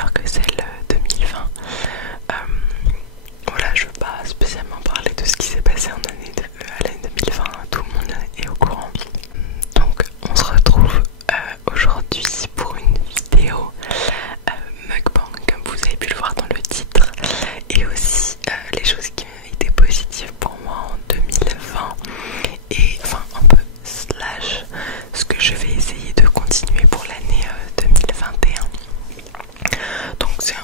meilleure que celle 2020. Voilà, je veux pas spécialement parler de ce qui s'est passé à l'année 2020, tout le monde est au courant. Donc on se retrouve aujourd'hui pour une vidéo mukbang, comme vous avez pu le voir dans le titre, et aussi les choses qui ont été positives pour moi en 2020, et enfin un peu slash ce que je vais essayer de continuer pour l'année 2021. Donc c'est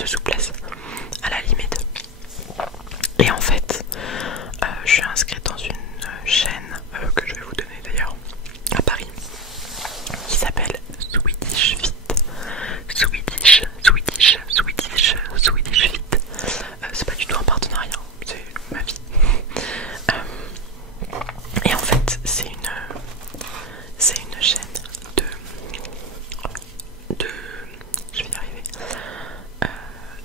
de souplesse à la limite. Et en fait, je suis inscrite dans une chaîne que je vais vous donner d'ailleurs à Paris, qui s'appelle Swedish Fit. Swedish Fit. C'est pas du tout un partenariat, c'est ma vie. Et en fait, c'est une chaîne je vais y arriver,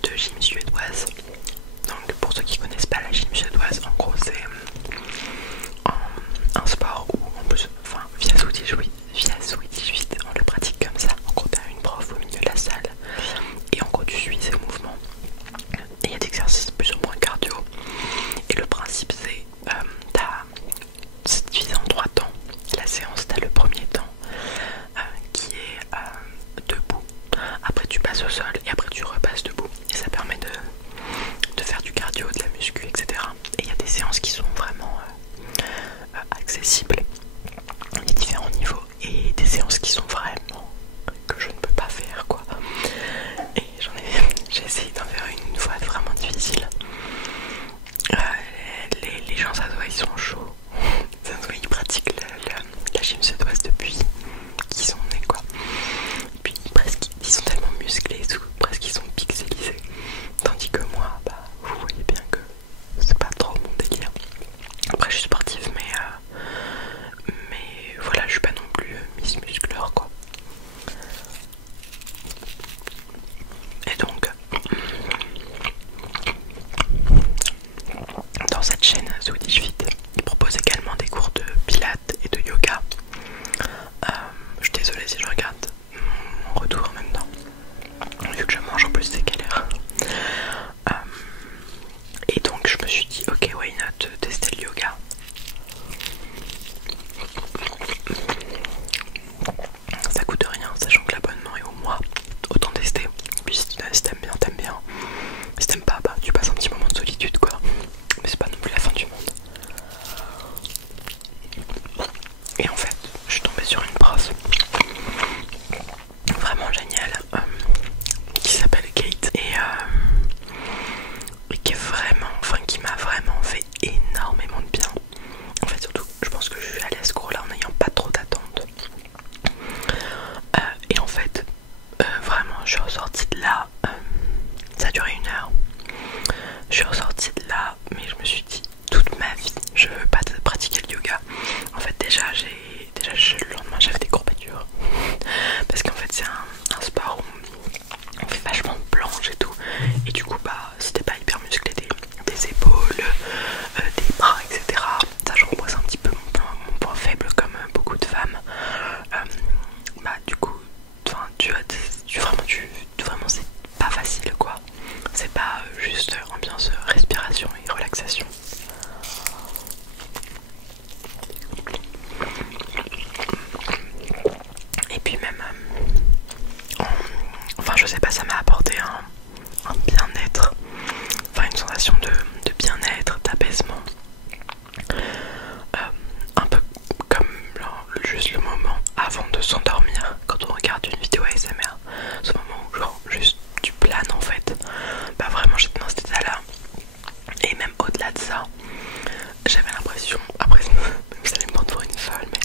de gym suédoise. Donc pour ceux qui connaissent pas la gym suédoise, en gros c'est un sport où en plus, enfin via Swedish Fit, on le pratique comme ça. En gros t'as une prof au milieu de la salle et en gros tu suis ses mouvements. Et il y a des exercices plus ou moins cardio. Et le principe c'est divisé en 3 temps. La séance, t'as le premier temps qui est debout. Après tu passes au sol et après tu repasses debout. Et ça permet de faire du cardio, de la muscu, etc. Et il y a des séances qui sont vraiment accessibles, les différents niveaux, et des séances qui sont vraiment que je ne peux pas faire quoi. Et j'ai essayé d'en faire une fois vraiment difficile. Les gens, ça se voit, ils sont chauds. Ça se voit, ils pratiquent la gym suédoise depuis qu'ils sont nés quoi. Et puis presque ils sont tellement musclés, presque ils sont pixelisés. Tandis que moi, bah vous voyez bien que c'est pas trop mon délire. Après je suis sportive mais voilà, je suis pas non plus Miss Muscleur quoi. Et donc dans cette chaîne Swedish Fit, ils proposent également des cours de pilates et de yoga. Je suis désolée si je regarde mon retour en même temps, vu que je mange en plus c'est galère. Et donc je me suis dit ok, why not tester le yoga. Ça coûte rien, sachant que l'abonnement est au mois, autant tester. Puis si t'aimes bien, t'aimes bien. Si t'aimes pas, bah tu passes un petit moment de solitude quoi. Mais c'est pas non plus la fin du monde. Et en fait, je suis tombée sur une prof vraiment géniale qui s'appelle Kate et qui est vraiment, enfin qui m'a vraiment fait énormément de bien. En fait surtout, je pense que je suis allée à ce cours là en n'ayant pas trop d'attente. Et en fait, vraiment, je suis ressortie de là. Ça a duré 1 heure. Je suis ressortie de là, mais je me suis dit toute ma vie, je veux pas pratiquer le yoga. En fait, déjà le lendemain, j'avais des courbatures. Parce qu'en fait, c'est un sport où on fait vachement de planches et tout. Et du coup, bah, si t'es pas hyper musclé des épaules, des bras, etc. Sachant que moi, c'est un petit peu mon point faible, comme beaucoup de femmes. Bah, du coup, vraiment, c'est pas facile quoi. C'est pas juste ambiance respiration et relaxation. Et puis même, enfin je sais pas, ça m'a apporté un bien-être, enfin une sensation de bien-être, d'apaisement. Un peu comme juste le moment avant de s'endormir, quand on regarde une vidéo ASMR, ce moment où genre juste tu planes en fait. Bah vraiment j'étais dans cet état là. Et même au-delà de ça, j'avais l'impression, après vous allez me prendre pour une folle, mais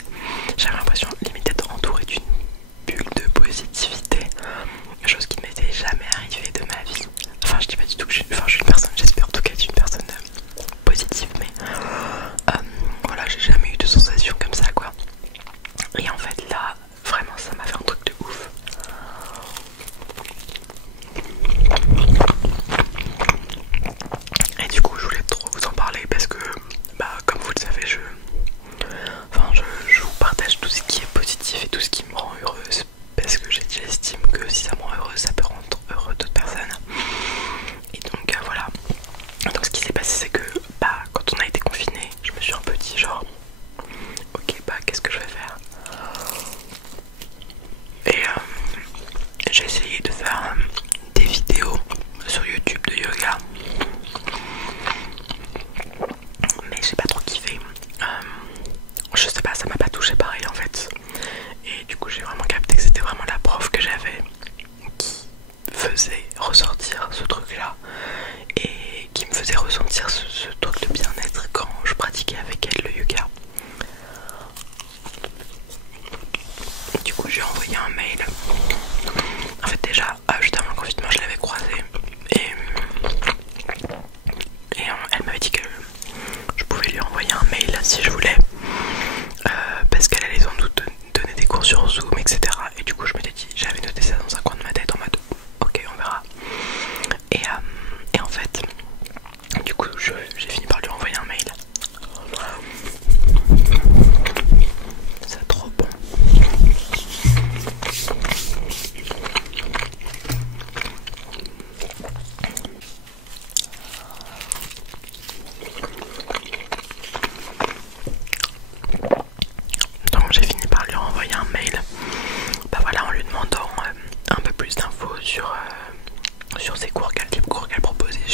j'avais l'impression limite d'être entourée d'une bulle de positivité, chose qui ne m'était jamais arrivée de ma vie. Enfin je dis pas du tout que je suis une personne, j'espère en tout cas être une personne positive, mais voilà, j'ai jamais eu de sensation comme ça quoi. Et en fait là, vraiment ça m'a fait un truc de ouf. Et du coup je voulais trop vous en parler parce que bah comme vous le savez, je vous partage tout ce qui est positif et tout ce qui me rend heureuse, parce que j'estime que si ça me rend heureuse, ça peut rendre heureux d'autres personnes. Et donc voilà. Donc ce qui s'est passé, c'est que bah quand on a été confinés, je me suis un peu dit genre ok, bah qu'est-ce que je vais faire. Et j'ai essayé de faire des vidéos sur YouTube de yoga, mais j'ai pas trop kiffé. Je sais pas, ça m'a pas touché pareil en fait. Et du coup j'ai vraiment capté que c'était vraiment la prof que j'avais qui faisait ressortir ce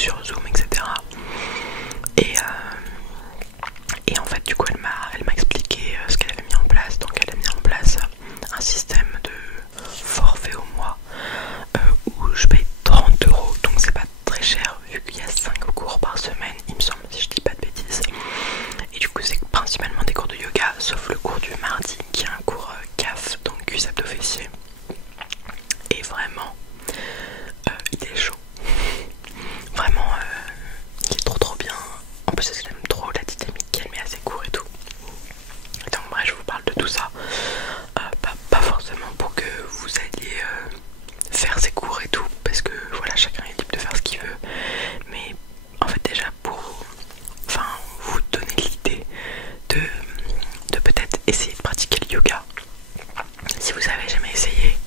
sur Zoom, etc. Et en fait du coup elle m'a expliqué ce qu'elle avait mis en place. Donc elle a mis en place un système de forfait au mois où je paye 30 €, donc c'est pas très cher vu qu'il y a 5 cours par semaine, il me semble, si je dis pas de bêtises. Et du coup c'est principalement des cours de yoga, sauf le cours du mardi qui est un cours CAF, donc cuisse abdos fessiers. Et vraiment il est chaud, vraiment il est trop bien. En plus j'aime trop la dynamique qu'elle met à ses cours et tout. Donc bref, je vous parle de tout ça, pas forcément pour que vous alliez faire ses cours et tout, parce que voilà, chacun est libre de faire ce qu'il veut, mais en fait déjà pour vous donner l'idée de peut-être essayer de pratiquer le yoga si vous avez jamais essayé.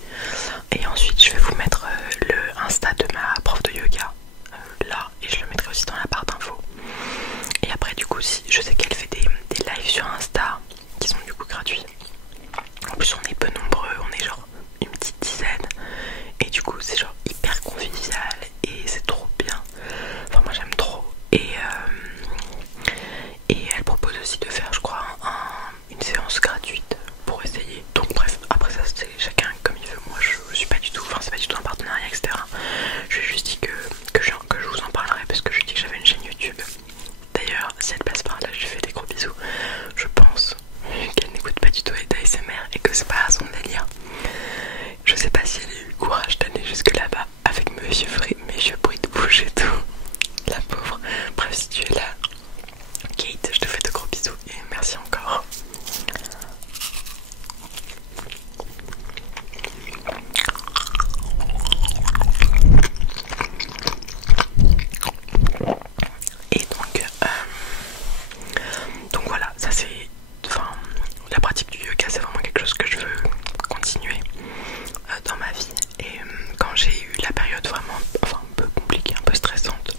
Et ensuite je vais vous mettre le Insta de ma prof de yoga là, et je le mettrai aussi dans la barre d'infos. Et après du coup, si je sais qu'elle fait des lives sur Insta qui sont du coup gratuits. En plus on est peu nombreux, on est genre une petite dizaine, et du coup c'est genre hyper convivial et c'est trop bien. Enfin moi j'aime trop. Et elle propose aussi de faire, je crois, une séance gratuite pour essayer. Donc bref, après ça c'est chacun comme il veut. Moi je suis pas du tout, c'est pas du tout un partenariat, etc. Je lui ai juste dit que je vous en parlerai parce que je lui ai dit que j'avais une chaîne YouTube. D'ailleurs, si elle passe par là, je lui fais des gros bisous. Je pense qu'elle n'écoute pas du tout d'ASMR et que c'est pas son délire. Je sais pas si elle a eu le courage d'aller jusque là-bas avec mes vieux bruits de bouche et tout. La pauvre. Bref, si tu es là, Kate, je te fais de gros bisous et merci encore. Et donc voilà, ça c'est, la pratique du yoga c'est vraiment quelque chose que je veux continuer dans ma vie. Et quand j'ai eu la période vraiment un peu compliquée, un peu stressante,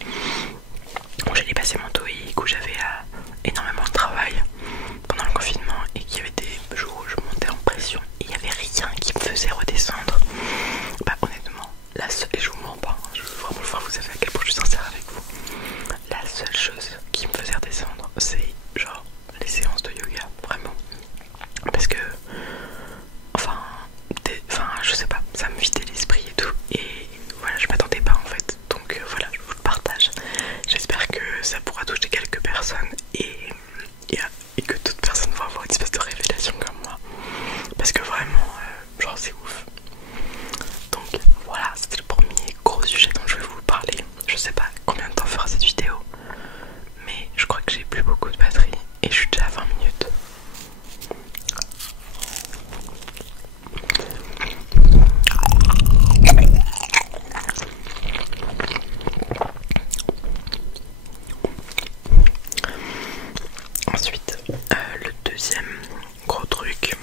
où j'ai dépassé mon TOEIC, où j'avais énormément de travail pendant le confinement et qu'il y avait des jours où je montais en pression et il n'y avait rien qui me faisait redescendre, honnêtement, et je vous mens pas, je veux vraiment le voir, vous savez à quel point je suis sincère avec vous. La seule chose qui me faisait redescendre, c'est genre les séances de yoga, vraiment. Parce que, je sais pas, ça me vidait l'esprit et tout. Et voilà, je m'attendais pas en fait. Donc voilà, je vous le partage. J'espère que ça pourra toucher quelques personnes et que d'autres personnes vont avoir une espèce de révélation comme moi. Parce que vraiment, genre c'est ouf. Donc voilà, c'était le premier gros sujet dont je vais vous parler. Je sais pas combien de temps fera cette vidéo, mais je crois que j'ai plus beaucoup de batterie et je suis déjà à 20 minutes. Ensuite, le deuxième gros truc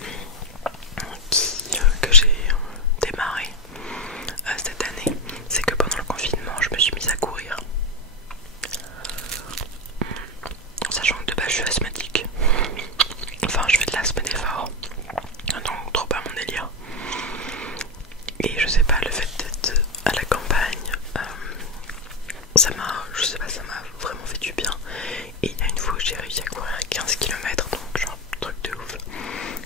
que j'ai démarré cette année, c'est que pendant le confinement, je me suis mise à courir. Sachant que de base je suis asthmatique. Enfin, je fais de l'asthme d'effort, donc trop pas mon délire. Et je sais pas, le fait d'être à la campagne, ça m'a vraiment fait du bien. Et il y a une fois où j'ai réussi à courir 15 km, donc genre truc de ouf.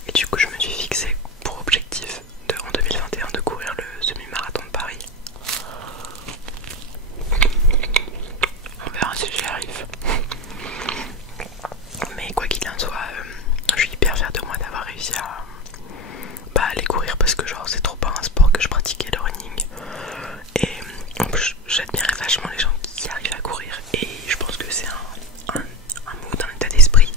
Et du coup je me suis fixé pour objectif en 2021 de courir le semi-marathon de Paris. On verra si j'y arrive. Mais quoi qu'il en soit, je suis hyper fière de moi d'avoir réussi à aller courir, parce que genre c'est trop pas un sport que je pratiquais, le running. Et en plus j'admirais vachement les gens qui arrivent à courir, et je pense que c'est un mood, un état d'esprit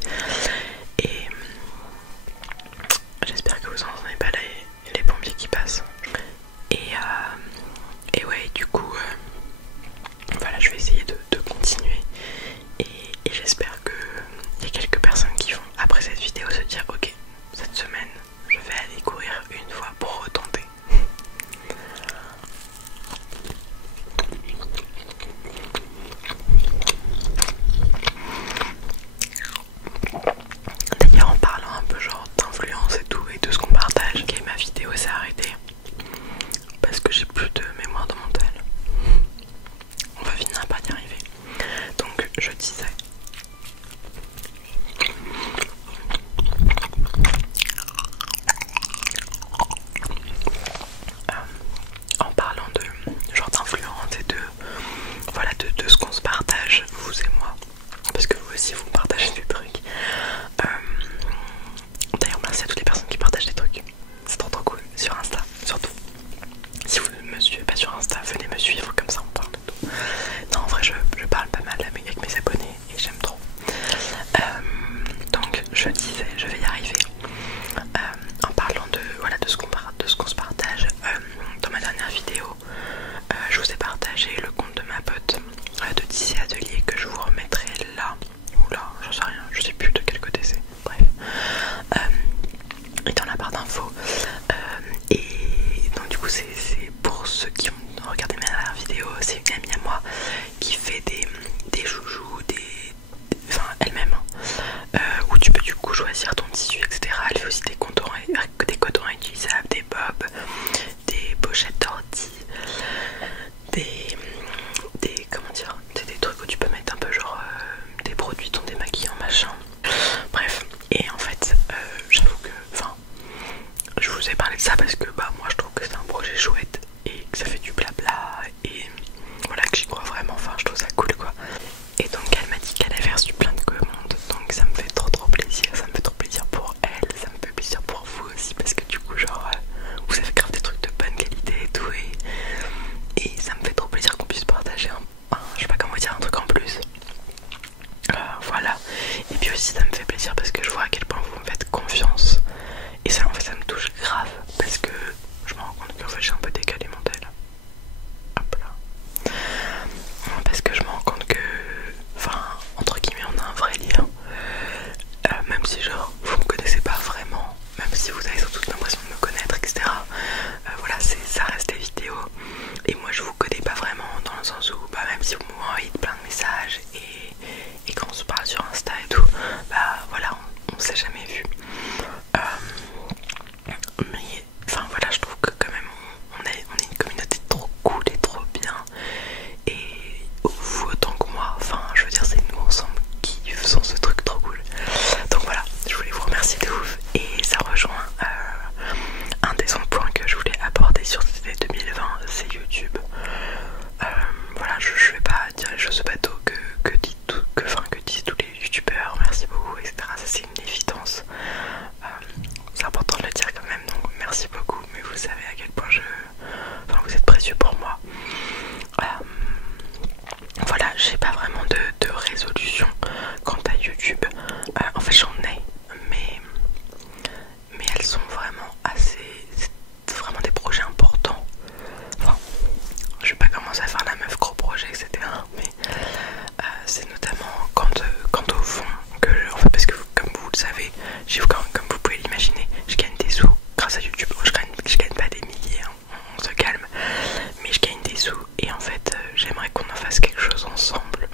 ensemble,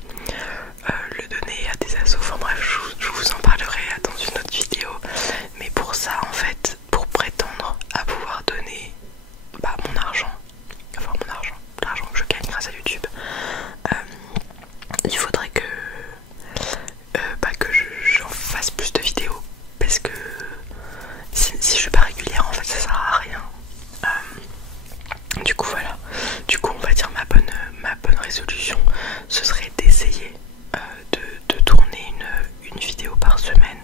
le donner à des assos, enfin bref, je vous en parlerai dans une autre vidéo. Mais pour ça, en fait, pour prétendre à pouvoir donner mon argent, l'argent que je gagne grâce à YouTube, il faudrait que j'en fasse plus de vidéos, parce que si je suis pas régulière, en fait ça sert à rien. Du coup voilà, on va dire ma bonne résolution, ce serait d'essayer de tourner une vidéo par semaine,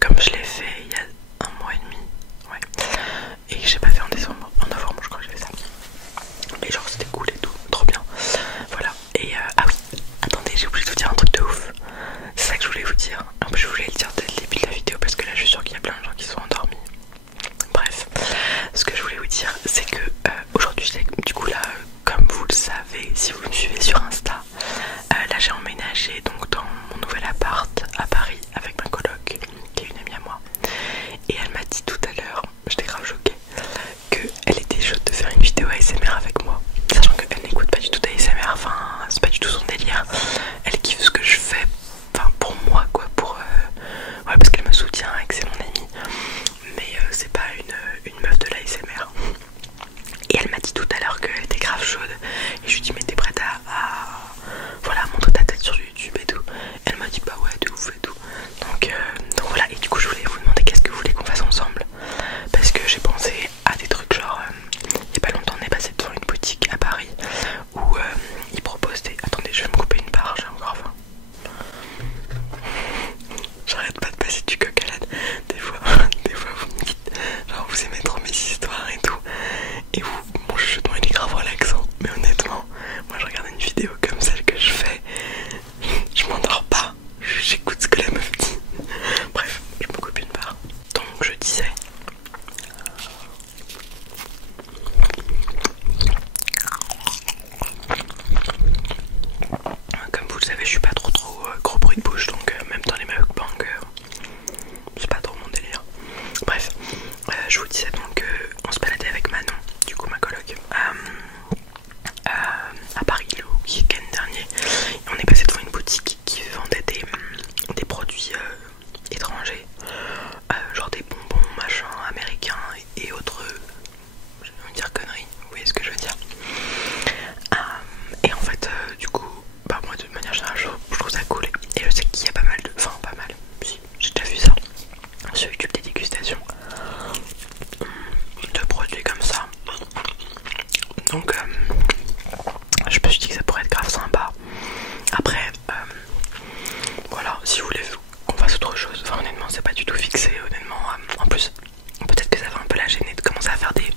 comme je l'ai fait il y a 1 mois et demi, ouais, et que j'ai pas fait en novembre je crois que j'ai fait ça, et genre c'était cool et tout, trop bien, voilà. Et ah oui, attendez, j'ai oublié de vous dire un truc de ouf, c'est ça que je voulais vous dire. En plus je voulais le dire dès le début de la vidéo parce que là je suis sûre qu'il y a plein de gens qui sont endormis. Bref, ce que je voulais vous dire, c'est que aujourd'hui, du coup là, comme vous le savez, si vous me suivez sur Insta, là j'ai emménagé donc dans mon nouvel appart à Paris avec ma coloc, qui est une amie à moi. Et elle m'a dit tout à l'heure, j'étais grave choquée, qu'elle était chaude de faire une vidéo ASMR avec moi. Sachant qu'elle n'écoute pas du tout d'ASMR, enfin c'est pas du tout son délire. Elle kiffe ce que je fais, enfin pour moi quoi, ouais, parce qu'elle me soutient et que c'est mon amie. Mais c'est pas une meuf de l'ASMR. Et elle m'a dit tout à l'heure qu'elle était grave chaude. Et je lui ai dit mais t'es prête à voilà, montrer ta tête sur YouTube et tout. Elle m'a dit bah ouais de ouf et tout. Donc voilà, et du coup je voulais vous demander qu'est-ce que vous voulez qu'on fasse ensemble. Parce que j'ai pensé à des trucs genre il y a pas longtemps on est passé devant une boutique à Paris où ils proposent des... Attendez, je vais me couper une barre, j'ai encore faim. J'arrête pas de passer du coq à l'âne. Des fois vous me dites genre vous aimez trop mes histoires et tout, et vous, mon chuchotement il est grave relaxant. Mais honnêtement, moi je regarde une vidéo comme celle que je fais, je m'endors pas, j'écoute ce que la meuf dit. Bref, je me coupe une barre. Donc je disais, comme vous le savez, je suis pas trop gros bruit de bouche, donc même dans les mukbangs c'est pas trop mon délire. Bref, je vous disais donc on se baladait avec Manon, du coup ma coloc, à Paris le week-end dernier, et on est passé devant une boutique qui vendait des produits étrangers, genre des bonbons machin américains et autres, je vais dire conneries, vous voyez ce que je veux dire. Et en fait du coup moi de manière générale je trouve ça cool, et je sais qu'il y a pas mal, si, j'ai déjà vu ça sur YouTube, des dégustations de produits comme ça. Donc je me suis dit que ça pourrait être grave sympa. Après voilà, si vous voulez qu'on fasse autre chose, enfin honnêtement c'est pas du tout fixé, honnêtement. En plus peut-être que ça va un peu la gêner de commencer à faire des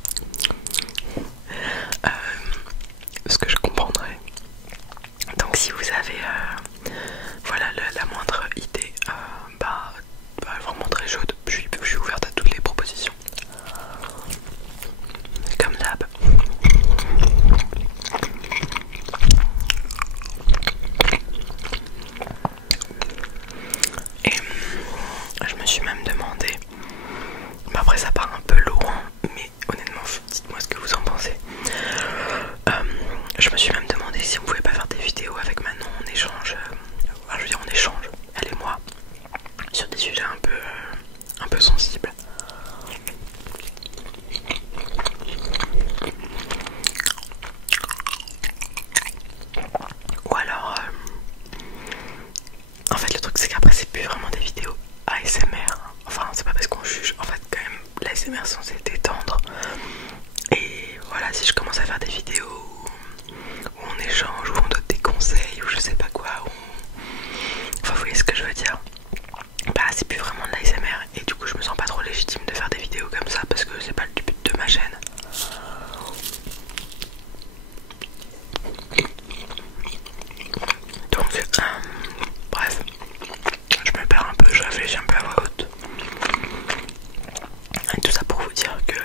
ce que je comprendrais. Donc si vous avez voilà la moindre idée, vraiment très chaude, je suis ouverte à toutes les propositions comme d'hab. Et je me suis même demandé, après ça part un peu loin, mais honnêtement dites-moi ce que vous en pensez. Je me suis même demandé si on pouvait pas faire des vidéos avec Manon en échange, je veux dire on échange, elle et moi, sur des sujets un peu sensibles. Ou alors en fait le truc c'est qu'après c'est plus vraiment des vidéos ASMR, enfin c'est pas parce qu'on juge, en fait quand même l'ASMR c'est censé détendre. Et voilà, si je commence à faire des vidéos où on échange, où on donne des conseils, ou je sais pas quoi, enfin vous voyez ce que je veux dire, c'est plus vraiment de l'ASMR, et du coup je me sens pas trop légitime de faire des vidéos comme ça parce que c'est pas le but de ma chaîne. Donc bref, je me perds un peu, je réfléchis un peu à voix haute. Et tout ça pour vous dire que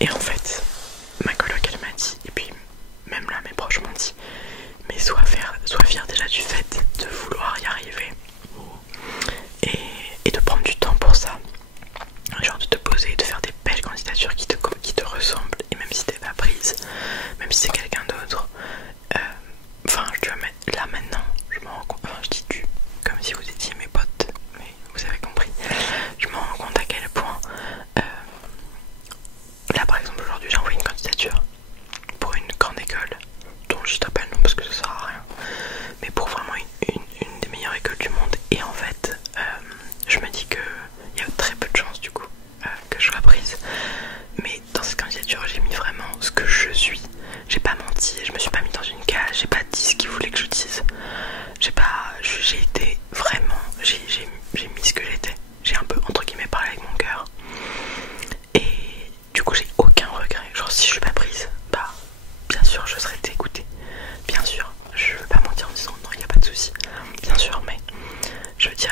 Et en fait, ma coloc elle m'a dit, et puis même là mes proches m'ont dit, mais sois fier déjà du fait de vouloir y arriver et de prendre du temps pour ça, genre de te poser, de faire des belles candidatures qui te ressemblent, et même si t'es pas prise, même si c'est quelqu'un d'autre, enfin je dois mettre là maintenant, je m'en rends compte, enfin je dis tu, comme si vous étiez mes potes, mais vous avez compris, je me rends compte à quel point là par exemple aujourd'hui j'ai envoyé une candidature pour une grande école dont je ne pas le nom parce que ça sert à rien, mais pour vraiment une des meilleures écoles du monde. Et en fait je me dis qu'il y a très peu de chances du coup que je sois prise, mais dans cette candidature j'ai mis vraiment ce que je suis, j'ai pas menti, je me suis pas mis dans une case, j'ai pas dit ce qu'ils voulaient que je dise, j'ai été vraiment, j'ai mis ce que j'étais, j'ai un peu entre guillemets parlé avec mon cœur. Et du coup j'ai aucun regret, genre si je suis pas prise, bah bien sûr je serai dégoûtée, bien sûr, je veux pas mentir en disant non il y a pas de souci, bien sûr, mais je veux dire